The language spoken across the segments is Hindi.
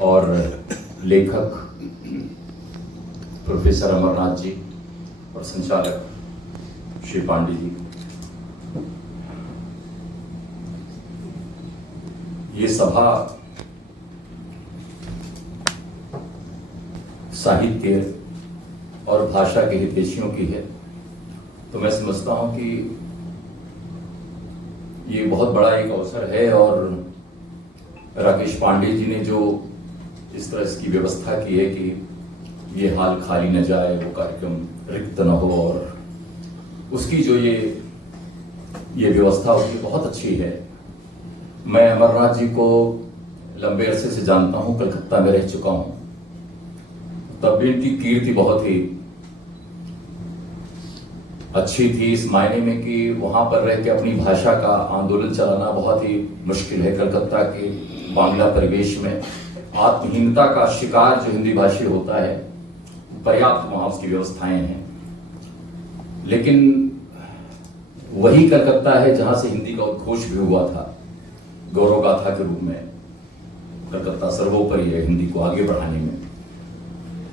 और लेखक प्रोफेसर अमरनाथ जी और संचालक श्री पांडे जी, ये सभा साहित्य और भाषा के हितैषियों की है, तो मैं समझता हूं कि ये बहुत बड़ा एक अवसर है। और राकेश पांडे जी ने जो इस तरह इसकी व्यवस्था की है कि ये हाल खाली न जाए, वो कार्यक्रम रिक्त न हो, और उसकी जो ये व्यवस्था होगी बहुत अच्छी है। मैं अमरनाथ जी को लंबे अरसे से जानता हूं, कलकत्ता में रह चुका हूं, तब भी इनकी कीर्ति बहुत ही अच्छी थी, इस मायने में कि वहां पर रह के अपनी भाषा का आंदोलन चलाना बहुत ही मुश्किल है। कलकत्ता के बांग्ला परिवेश में आत्महीनता का शिकार जो हिंदी भाषी होता है, पर्याप्त वहां उसकी व्यवस्थाएं हैं, लेकिन वही कलकत्ता है जहां से हिंदी का उद्घोष भी हुआ था, गौरव गाथा के रूप में। कलकत्ता सर्वोपरि है हिंदी को आगे बढ़ाने में,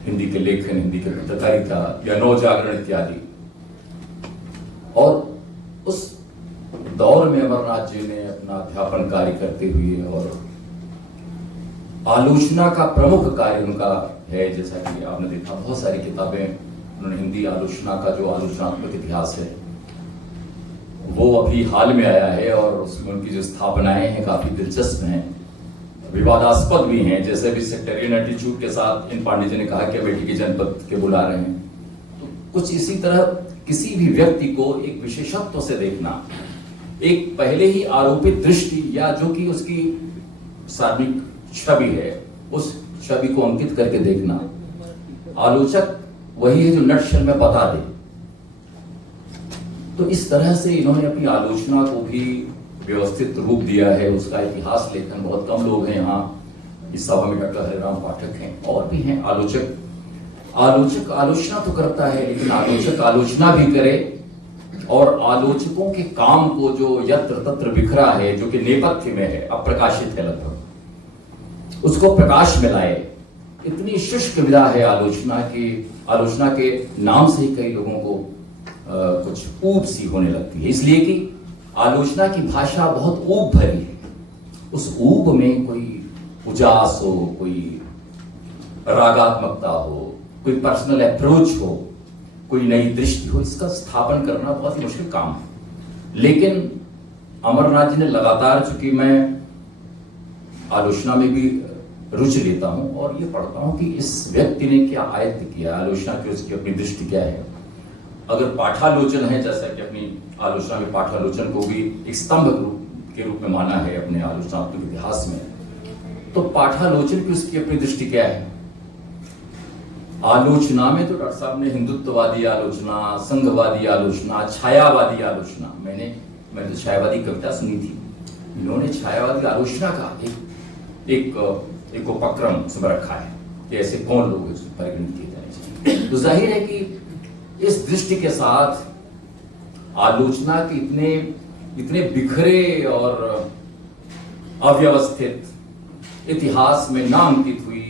हिंदी के लेखन, हिंदी के पत्रकारिता या नवजागरण इत्यादि। और उस दौर में अमरनाथ जी ने अपना अध्यापन कार्य करते हुए, और आलोचना का प्रमुख कार्य उनका है, जैसा कि आपने देखा बहुत सारी किताबें उन्होंने, हिंदी आलोचना का जो आलोचनात्मक इतिहास है वो अभी हाल में आया है, और उसमें उनकी जो स्थापनाएं हैं काफी दिलचस्प हैं, विवादास्पद भी हैं। जैसे भी सेक्टेरियन एटीट्यूड के साथ इन पांडे जी ने कहा कि अमेठी के जनपद के बुला रहे हैं, तो कुछ इसी तरह किसी भी व्यक्ति को एक विशेषत्व से देखना, एक पहले ही आरोपित दृष्टि या जो कि उसकी सार्वजनिक छवि है, उस छवि को अंकित करके देखना। आलोचक वही है जो नटशल में बता दे। तो इस तरह से इन्होंने अपनी आलोचना को भी व्यवस्थित रूप दिया है। उसका इतिहास लेखन, बहुत कम लोग हैं यहाँ इस सभा में, डॉक्टर हरिराम पाठक हैं और भी हैं आलोचक। आलोचक आलोचना तो करता है, लेकिन आलोचक आलोचना भी करे, और आलोचकों के काम को जो यत्र तत्र बिखरा है, जो कि नेपथ्य में है, अप्रकाशित है लगभग, उसको प्रकाश में लाए। इतनी शुष्क विधा है आलोचना की, आलोचना के नाम से ही कई लोगों को कुछ ऊब सी होने लगती है, इसलिए कि आलोचना की भाषा बहुत ऊब भरी है। उस ऊब में कोई उजास हो, कोई रागात्मकता हो, कोई पर्सनल अप्रोच हो, कोई नई दृष्टि हो, इसका स्थापन करना बहुत ही मुश्किल काम है। लेकिन अमरनाथ जी ने लगातार, चूंकि मैं आलोचना में भी रुचि लेता हूं और ये पढ़ता हूं कि इस व्यक्ति ने क्या आयत्त किया, आलोचना की उसकी अपनी दृष्टि क्या है। अगर पाठालोचन है, जैसा कि अपनी आलोचना में पाठालोचन को भी एक स्तंभ के रूप में माना है अपने आलोचनात्मक इतिहास में, तो पाठालोचन की उसकी अपनी दृष्टि क्या है। आलोचना में तो डॉक्टर साहब ने हिंदुत्ववादी आलोचना, संघवादी आलोचना, छायावादी आलोचना, मैंने तो छायावादी कविता सुनी थी, इन्होंने छायावादी आलोचना का एक उपक्रम उसमें रखा है कि ऐसे कौन लोग इसमें परिगणित किए जाने चाहिए। तो जाहिर है कि इस दृष्टि के साथ आलोचना के इतने बिखरे और अव्यवस्थित इतिहास में नामांकित हुई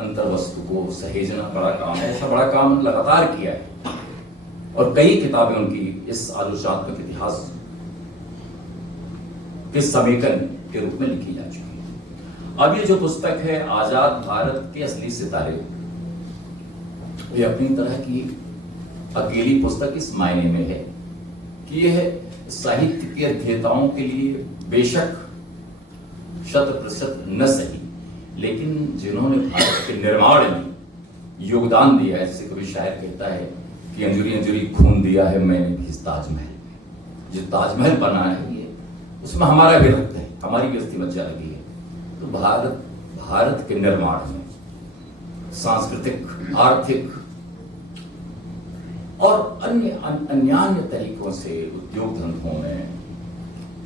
अंतर्वस्तु को सहेजना बड़ा काम है। ऐसा बड़ा काम लगातार किया है, और कई किताबें उनकी इस आलोचनात्मक इतिहास के समेकन के रूप में लिखी जा चुकी है। अब ये जो पुस्तक है आजाद भारत के असली सितारे, ये अपनी तरह की अकेली पुस्तक इस मायने में है कि यह साहित्य के अध्येताओं के लिए बेशक 100% न सही, लेकिन जिन्होंने भारत के निर्माण में योगदान दिया है, जैसे कभी शायर कहता है कि अंजुरी अंजुरी खून दिया है मैंने भी इस ताजमहल में। जो ताजमहल बना है ये, उसमें हमारा भी रक्त है, हमारी भी अस्थि मज्जा लगी है। तो भारत के निर्माण में सांस्कृतिक, आर्थिक और अन्य तरीकों से उद्योग धंधों में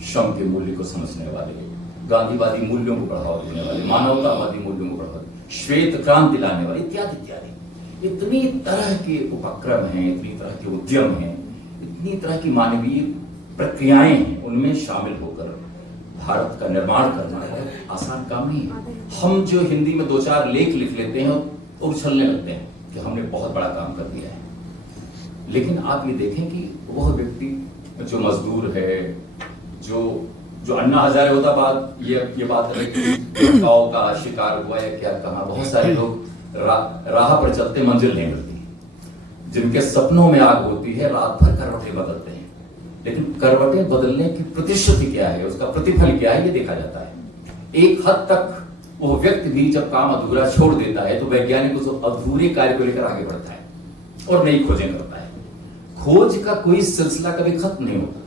श्रम के मूल्य को समझने वाले, गांधीवादी मूल्यों को बढ़ावा देने वाले, मानवतावादी मूल्यों को बढ़ावा देने, श्वेत क्रांति लाने वाले इत्यादि इत्यादि, इतनी तरह के उपक्रम हैं, इतनी तरह के उद्यम हैं, इतनी तरह की मानवीय प्रक्रियाएं हैं, उनमें शामिल होकर भारत का निर्माण करना बहुत आसान काम नहीं है। हम जो हिंदी में 2-4 लेख लिख लेते हैं और उछलने लगते हैं कि हमने बहुत बड़ा काम कर दिया है, लेकिन आप ये देखें कि वह व्यक्ति जो मजदूर है, जो अन्ना हजारे होता बात ये बात है कि गाँव का शिकार हुआ या क्या कहा, बहुत सारे लोग राह पर चलते मंजिल नहीं मिलती, जिनके सपनों में आग होती है, रात भर करवटें बदलते हैं, लेकिन करवटें बदलने की प्रतिश्रुति क्या है, उसका प्रतिफल क्या है, ये देखा जाता है। एक हद तक वो व्यक्ति भी जब काम अधूरा छोड़ देता है तो वैज्ञानिक उस अधूरे कार्य को लेकर आगे बढ़ता है और नई खोजें करता है। खोज का कोई सिलसिला कभी खत्म नहीं होता।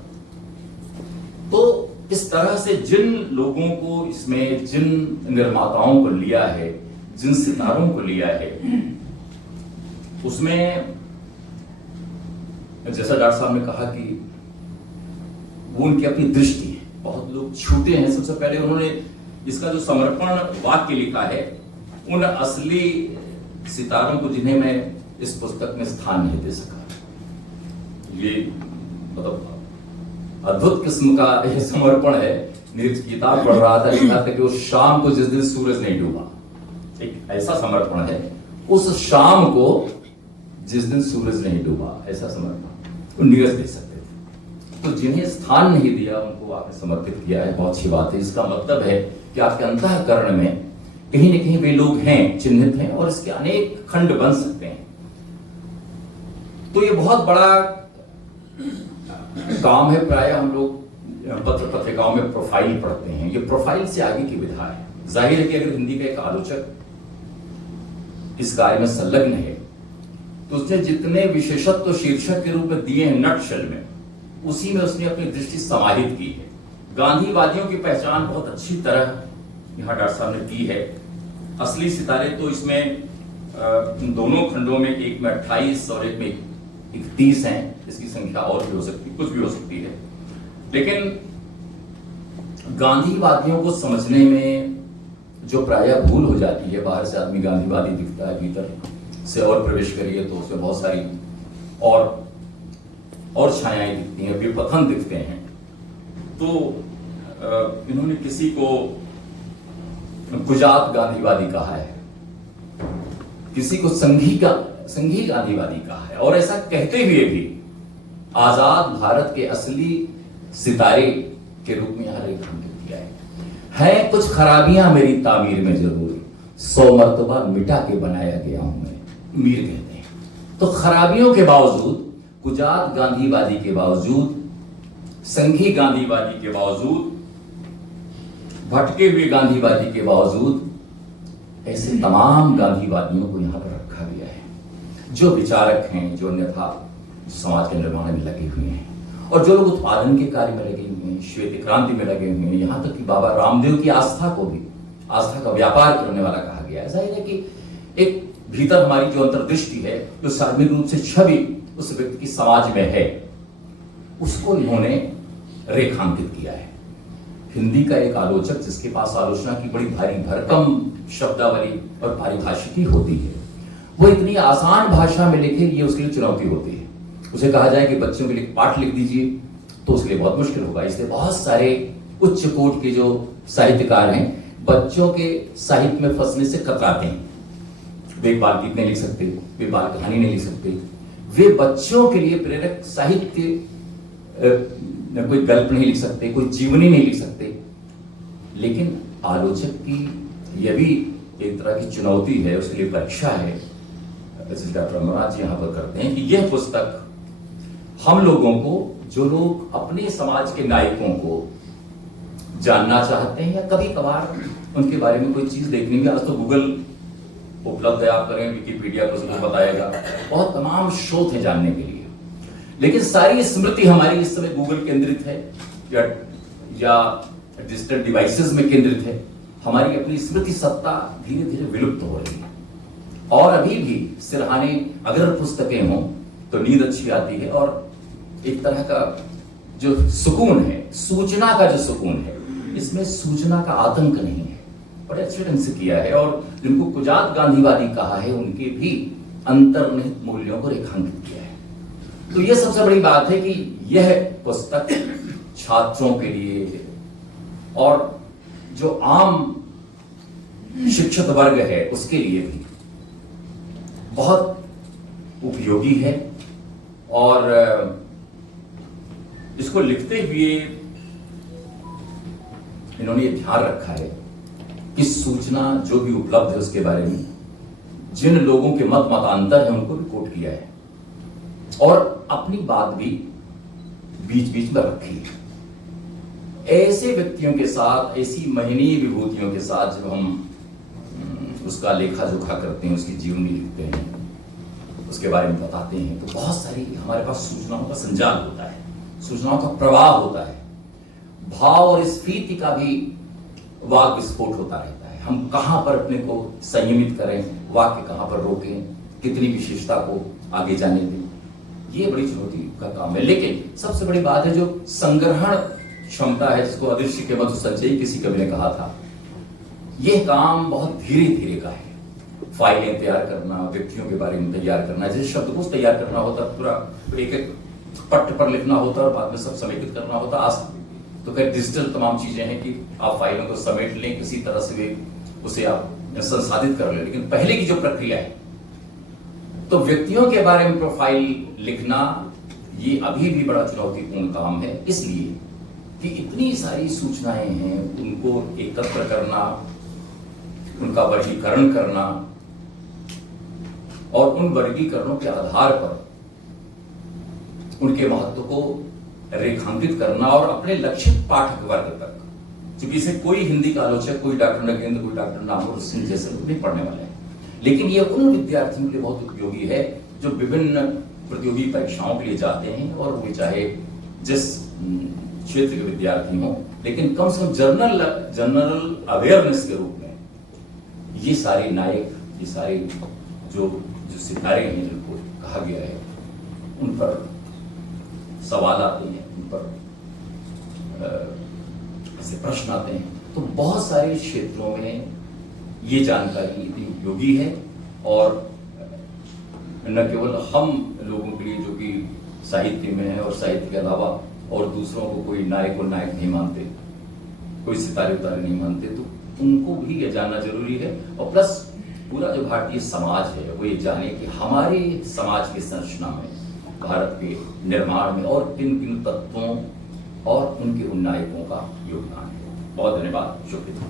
तो इस तरह से जिन लोगों को इसमें, जिन निर्माताओं को लिया है, जिन सितारों को लिया है, उसमें जैसा डॉक्टर साहब ने कहा कि वो उनकी अपनी दृष्टि है। बहुत लोग छूटे हैं। सबसे पहले उन्होंने इसका जो समर्पण वाक्य लिखा है, उन असली सितारों को जिन्हें मैं इस पुस्तक में स्थान नहीं दे सका, ये मतलब अद्भुत किस्म का यह समर्पण है। मेरी किताब पढ़ रहा था, लिखा था कि वो शाम को जिस दिन सूरज नहीं डूबा, एक ऐसा समर्पण है। उस शाम को जिस दिन सूरज नहीं डूबा, ऐसा समर्पण वो नीरज दे सकते थे। तो जिन्हें स्थान नहीं दिया उनको आपने समर्पित किया है, बहुत अच्छी बात है। इसका मतलब है कि आपके अंतःकरण में कहीं न कहीं वे लोग हैं, चिन्हित हैं, और इसके अनेक खंड बन सकते हैं। तो ये बहुत बड़ा काम है। प्राय हम लोग पत्र पत्रिकाओं में प्रोफाइल पढ़ते हैं, ये प्रोफाइल से आगे की विधा है। जाहिर है कि अगर हिंदी का एक आलोचक इस कार्य में संलग्न है तो उसने जितने विशेषत्व शीर्षक के रूप में दिए हैं नटशेल में, उसी में उसने अपनी दृष्टि समाहित की है। गांधीवादियों की पहचान बहुत अच्छी तरह यहाँ डॉक्टर साहब ने की है। असली सितारे तो इसमें दोनों खंडों में, एक में 28 और एक में 31 हैं। इसकी संख्या और भी हो सकती, कुछ भी हो सकती है, लेकिन गांधीवादियों को समझने में जो प्रायः भूल हो जाती है, बाहर से आदमी गांधीवादी दिखता है, भीतर से और प्रवेश करिए तो उसमें बहुत सारी और छायाएं दिखती हैं, विपथन दिखते हैं। तो इन्होंने किसी को गुजात गांधीवादी कहा है, किसी को संघी गांधीवादी कहा है, और ऐसा कहते हुए भी आजाद भारत के असली सितारे के रूप में यहां रेखांकित किया है कुछ खराबियां मेरी तामीर में जरूरी, 100 मर्तबा मिटा के बनाया गया हूं मैं, मीर कहते हैं। तो खराबियों के बावजूद, गुजात गांधीवादी के बावजूद, संघी गांधीवादी के बावजूद, भटके हुए गांधीवादी के बावजूद, ऐसे तमाम गांधीवादियों को यहां पर रखा गया है जो विचारक हैं, जो अन्यथा समाज के निर्माण में लगे हुए हैं, और जो लोग उत्पादन के कार्य में लगे हुए हैं, श्वेत क्रांति में लगे हुए हैं। यहां तक कि बाबा रामदेव की आस्था को भी आस्था का व्यापार करने वाला कहा गया है। जाहिर है कि एक भीतर हमारी जो अंतर्दृष्टि है, जो सार्वजनिक रूप से छवि उस व्यक्ति की समाज में है, उसको इन्होंने रेखांकित किया है। हिंदी का एक आलोचक जिसके पास आलोचना की बड़ी भारी भरकम शब्दावली और पारिभाषिकी होती है, वो इतनी आसान भाषा में लिखे, ये उसके लिए चुनौती होती है। उसे कहा जाए कि बच्चों के लिए पाठ लिख दीजिए तो उसके लिए बहुत मुश्किल होगा। इसलिए बहुत सारे उच्च कोटि के जो साहित्यकार हैं, बच्चों के साहित्य में फंसने से कतराते हैं। वे बाल गीत नहीं लिख सकते, वे बाल कहानी नहीं लिख सकते, वे बच्चों के लिए प्रेरक साहित्य, कोई गल्प नहीं लिख सकते, कोई जीवनी नहीं लिख सकते। लेकिन आलोचक की यह भी एक तरह की चुनौती है, उसके लिए परीक्षा है, जिसका प्रमाण जी यहां पर करते हैं कि यह पुस्तक हम लोगों को, जो लोग अपने समाज के नायकों को जानना चाहते हैं या कभी कभार उनके बारे में कोई चीज देखनी भी, आज तो गूगल उपलब्ध है, आप करें विकिपीडिया पर उसको बताएगा, बहुत तमाम स्रोत है जानने के लिए। लेकिन सारी स्मृति हमारी इस समय गूगल केंद्रित है या डिजिटल डिवाइसेस में केंद्रित है। हमारी अपनी स्मृति सत्ता धीरे धीरे विलुप्त हो रही है, और अभी भी सिरहाने अगर पुस्तकें हों तो नींद अच्छी आती है, और एक तरह का जो सुकून है, सूचना का जो सुकून है, इसमें सूचना का आतंक नहीं है। बड़े अच्छे ढंग से किया है, और जिनको गुजात गांधीवादी कहा है उनके भी अंतर्निहित मूल्यों को रेखांकित किया है। तो यह सबसे बड़ी बात है कि यह पुस्तक छात्रों के लिए, और जो आम शिक्षित वर्ग है उसके लिए भी बहुत उपयोगी है। और इसको लिखते हुए इन्होंने ये ध्यान रखा है कि सूचना जो भी उपलब्ध है उसके बारे में जिन लोगों के मतांतर है उनको भी कोट किया है और अपनी बात भी बीच बीच में रखी है। ऐसे व्यक्तियों के साथ, ऐसी महनीय विभूतियों के साथ जब हम उसका लेखा जोखा करते हैं, उसकी जीवनी लिखते हैं, उसके बारे में बताते हैं, तो बहुत सारी हमारे पास सूचनाओं का संजाल होता है, सूचनाओं का प्रवाह होता है, भाव और स्फीति का भी वाक विस्फोट होता रहता है। हम कहां पर अपने को संयमित करें, वाक्य कहां पर रोकें, कितनी विशेषता को आगे जाने दें, ये बड़ी चुनौती का काम है। लेकिन सबसे बड़ी बात है जो संग्रहण क्षमता है, जिसको अदृश्य के मधु संचयी किसी कवि ने कहा था, यह काम बहुत धीरे धीरे का है। फाइलें तैयार करना, व्यक्तियों के बारे में तैयार करना, जैसे शब्दकोश तैयार करना होता, पूरा एक एक पट्ट पर लिखना होता और बाद में सब समेकित करना होता, आसान। तो फिर डिजिटल तमाम चीजें हैं कि आप फाइलों को समेट लें, किसी तरह से उसे आप संसाधित कर लें। लेकिन पहले की जो प्रक्रिया है, तो व्यक्तियों के बारे में प्रोफाइल लिखना, ये अभी भी बड़ा चुनौतीपूर्ण काम है, इसलिए कि इतनी सारी सूचनाएं हैं, उनको एकत्र करना, उनका वर्गीकरण करना और उन वर्गीकरणों के आधार पर उनके महत्व को रेखांकित करना और अपने लक्षित पाठक वर्ग तक, क्योंकि इसे कोई हिंदी का आलोचक, कोई डॉक्टर नगेंद्र, कोई डॉक्टर नामवर सिंह जैसे लोग नहीं पढ़ने वाले हैं, लेकिन ये उन विद्यार्थियों के लिए बहुत उपयोगी है जो विभिन्न प्रतियोगी परीक्षाओं के लिए जाते हैं, और वे चाहे जिस क्षेत्र के विद्यार्थी हों, लेकिन कम से कम जनरल अवेयरनेस के रूप में ये सारे नायक, ये सारे जो सितारे हैं जिनको कहा गया है, उन पर सवाल आते हैं, उन पर ऐसे प्रश्न आते हैं। तो बहुत सारे क्षेत्रों में ये जानकारी इतनी उपयोगी है, और न केवल हम लोगों के लिए जो कि साहित्य में है और साहित्य के अलावा और दूसरों को कोई नायक और नायक नहीं मानते, कोई सितारे उतारे नहीं मानते, तो उनको भी ये जानना जरूरी है। और प्लस पूरा जो भारतीय समाज है वो ये जाने कि हमारे समाज की संरचना में, भारत के निर्माण में और किन किन तत्वों और उनके उन नायकों का योगदान है। बहुत धन्यवाद, शुक्रिया।